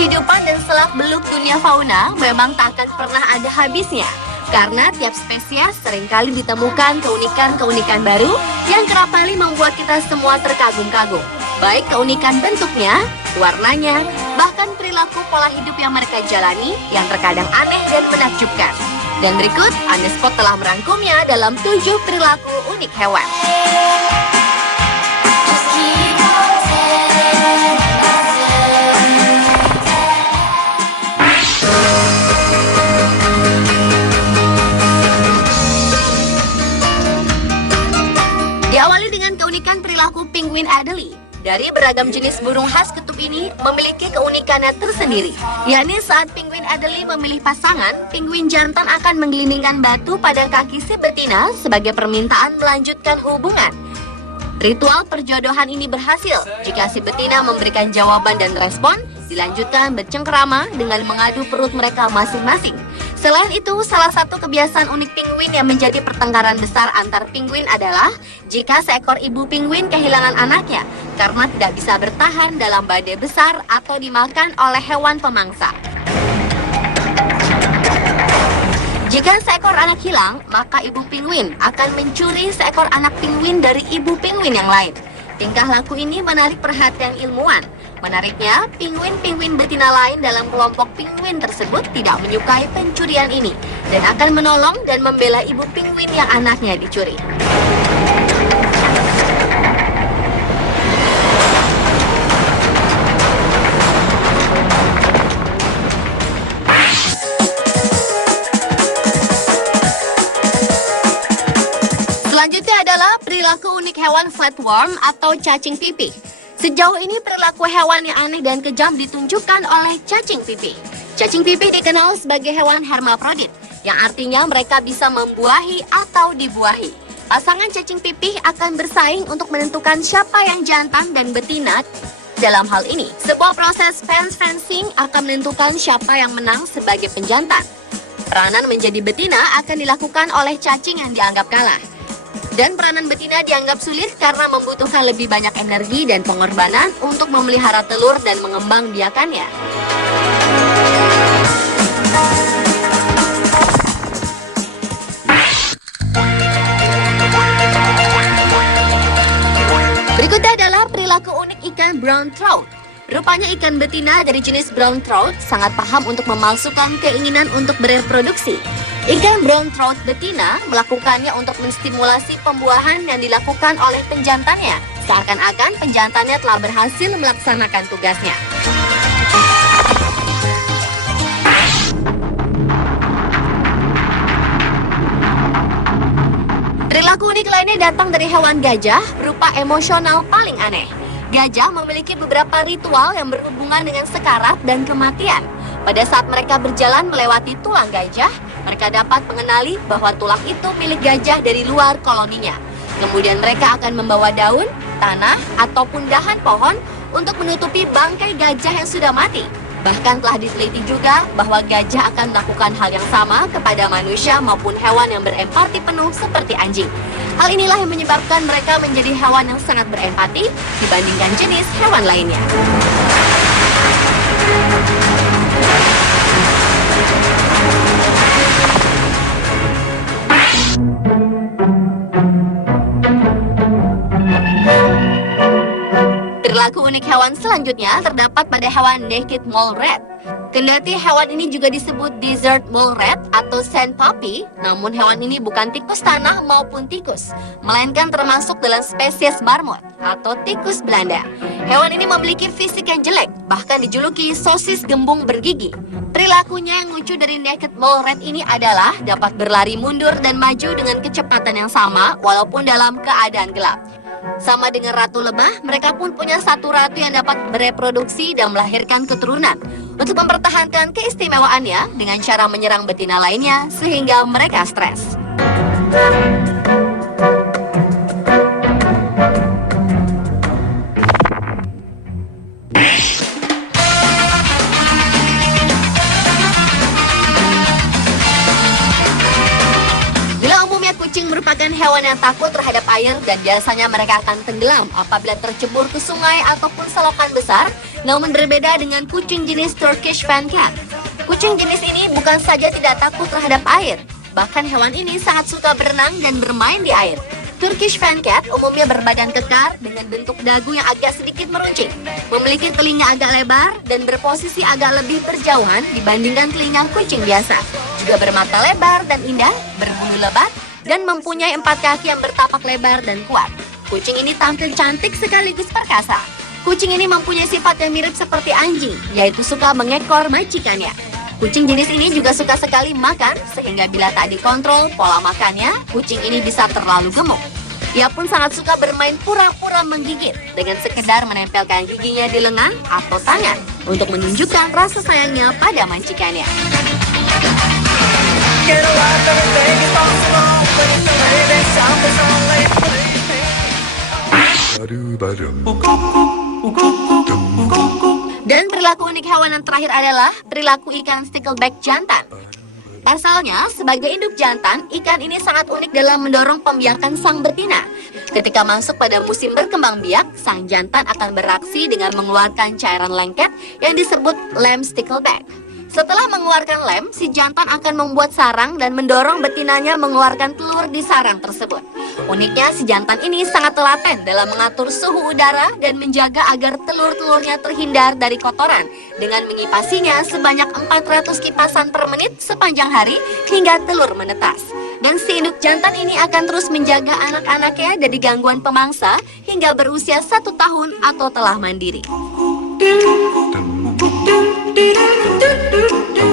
Kehidupan dan selak-beluk dunia fauna memang tak akan pernah ada habisnya. Karena tiap spesies seringkali ditemukan keunikan-keunikan baru yang kerap kali membuat kita semua terkagum-kagum. Baik keunikan bentuknya, warnanya, bahkan perilaku pola hidup yang mereka jalani yang terkadang aneh dan menakjubkan. Dan berikut, Unespot telah merangkumnya dalam 7 perilaku unik hewan. Diawali dengan keunikan perilaku penguin Adelie. Dari beragam jenis burung khas kutub ini memiliki keunikannya tersendiri, yakni saat penguin Adelie memilih pasangan, penguin jantan akan menggelindingkan batu pada kaki si betina sebagai permintaan melanjutkan hubungan. Ritual perjodohan ini berhasil jika si betina memberikan jawaban dan respon, dilanjutkan bercengkerama dengan mengadu perut mereka masing-masing. Selain itu, salah satu kebiasaan unik penguin yang menjadi pertengkaran besar antar penguin adalah jika seekor ibu penguin kehilangan anaknya karena tidak bisa bertahan dalam badai besar atau dimakan oleh hewan pemangsa. Jika seekor anak hilang, maka ibu penguin akan mencuri seekor anak penguin dari ibu penguin yang lain. Tingkah laku ini menarik perhatian ilmuwan. Menariknya, penguin-penguin betina lain dalam kelompok penguin tersebut tidak menyukai pencurian ini dan akan menolong dan membela ibu penguin yang anaknya dicuri. Selanjutnya adalah perilaku unik hewan flatworm atau cacing pipih. Sejauh ini perilaku hewan yang aneh dan kejam ditunjukkan oleh cacing pipih. Cacing pipih dikenal sebagai hewan hermaprodit, yang artinya mereka bisa membuahi atau dibuahi. Pasangan cacing pipih akan bersaing untuk menentukan siapa yang jantan dan betina. Dalam hal ini, sebuah proses fence fencing akan menentukan siapa yang menang sebagai penjantan. Peranan menjadi betina akan dilakukan oleh cacing yang dianggap kalah. Dan peranan betina dianggap sulit karena membutuhkan lebih banyak energi dan pengorbanan untuk memelihara telur dan mengembangbiakannya. Berikutnya adalah perilaku unik ikan brown trout. Rupanya ikan betina dari jenis brown trout sangat paham untuk memalsukan keinginan untuk bereproduksi. Ikan brown trout betina melakukannya untuk menstimulasi pembuahan yang dilakukan oleh penjantannya. Seakan-akan penjantannya telah berhasil melaksanakan tugasnya. Perilaku unik lainnya datang dari hewan gajah berupa emosional paling aneh. Gajah memiliki beberapa ritual yang berhubungan dengan sekarat dan kematian. Pada saat mereka berjalan melewati tulang gajah, mereka dapat mengenali bahwa tulang itu milik gajah dari luar koloninya. Kemudian mereka akan membawa daun, tanah, ataupun dahan pohon untuk menutupi bangkai gajah yang sudah mati. Bahkan telah diteliti juga bahwa gajah akan melakukan hal yang sama kepada manusia maupun hewan yang berempati penuh seperti anjing. Hal inilah yang menyebabkan mereka menjadi hewan yang sangat berempati dibandingkan jenis hewan lainnya. Perilaku unik hewan selanjutnya terdapat pada hewan naked mole rat. Kendati hewan ini juga disebut desert mole rat atau sand puppy, namun hewan ini bukan tikus tanah maupun tikus, melainkan termasuk dalam spesies marmot atau tikus Belanda. Hewan ini memiliki fisik yang jelek, bahkan dijuluki sosis gembung bergigi. Perilakunya yang lucu dari naked mole rat ini adalah dapat berlari mundur dan maju dengan kecepatan yang sama walaupun dalam keadaan gelap. Sama dengan ratu lebah, mereka pun punya satu ratu yang dapat bereproduksi dan melahirkan keturunan untuk mempertahankan keistimewaannya dengan cara menyerang betina lainnya sehingga mereka stres. Kucing merupakan hewan yang takut terhadap air dan biasanya mereka akan tenggelam apabila tercebur ke sungai ataupun selokan besar Namun berbeda dengan kucing jenis Turkish Fan Cat. Kucing jenis ini bukan saja tidak takut terhadap air, bahkan hewan ini sangat suka berenang dan bermain di air. Turkish Fan Cat umumnya berbadan kekar dengan bentuk dagu yang agak sedikit meruncing, memiliki telinga agak lebar dan berposisi agak lebih berjauhan dibandingkan telinga kucing biasa. Juga bermata lebar dan indah, berbulu lebat, dan mempunyai 4 kaki yang bertapak lebar dan kuat. Kucing ini tampil cantik sekaligus perkasa. Kucing ini mempunyai sifat yang mirip seperti anjing, yaitu suka mengekor majikannya. Kucing jenis ini juga suka sekali makan, sehingga bila tak dikontrol pola makannya, kucing ini bisa terlalu gemuk. Ia pun sangat suka bermain pura-pura menggigit dengan sekedar menempelkan giginya di lengan atau tangan untuk menunjukkan rasa sayangnya pada majikannya. Dan perilaku unik hewan yang terakhir adalah perilaku ikan stickleback jantan. Asalnya, sebagai induk jantan, ikan ini sangat unik dalam mendorong pembiakan sang betina. Ketika masuk pada musim berkembang biak, sang jantan akan beraksi dengan mengeluarkan cairan lengket yang disebut lem stickleback. Setelah mengeluarkan lem, si jantan akan membuat sarang dan mendorong betinanya mengeluarkan telur di sarang tersebut. Uniknya, si jantan ini sangat telaten dalam mengatur suhu udara dan menjaga agar telur-telurnya terhindar dari kotoran dengan mengipasinya sebanyak 400 kipasan per menit sepanjang hari hingga telur menetas. Dan si induk jantan ini akan terus menjaga anak-anaknya dari gangguan pemangsa hingga berusia 1 tahun atau telah mandiri.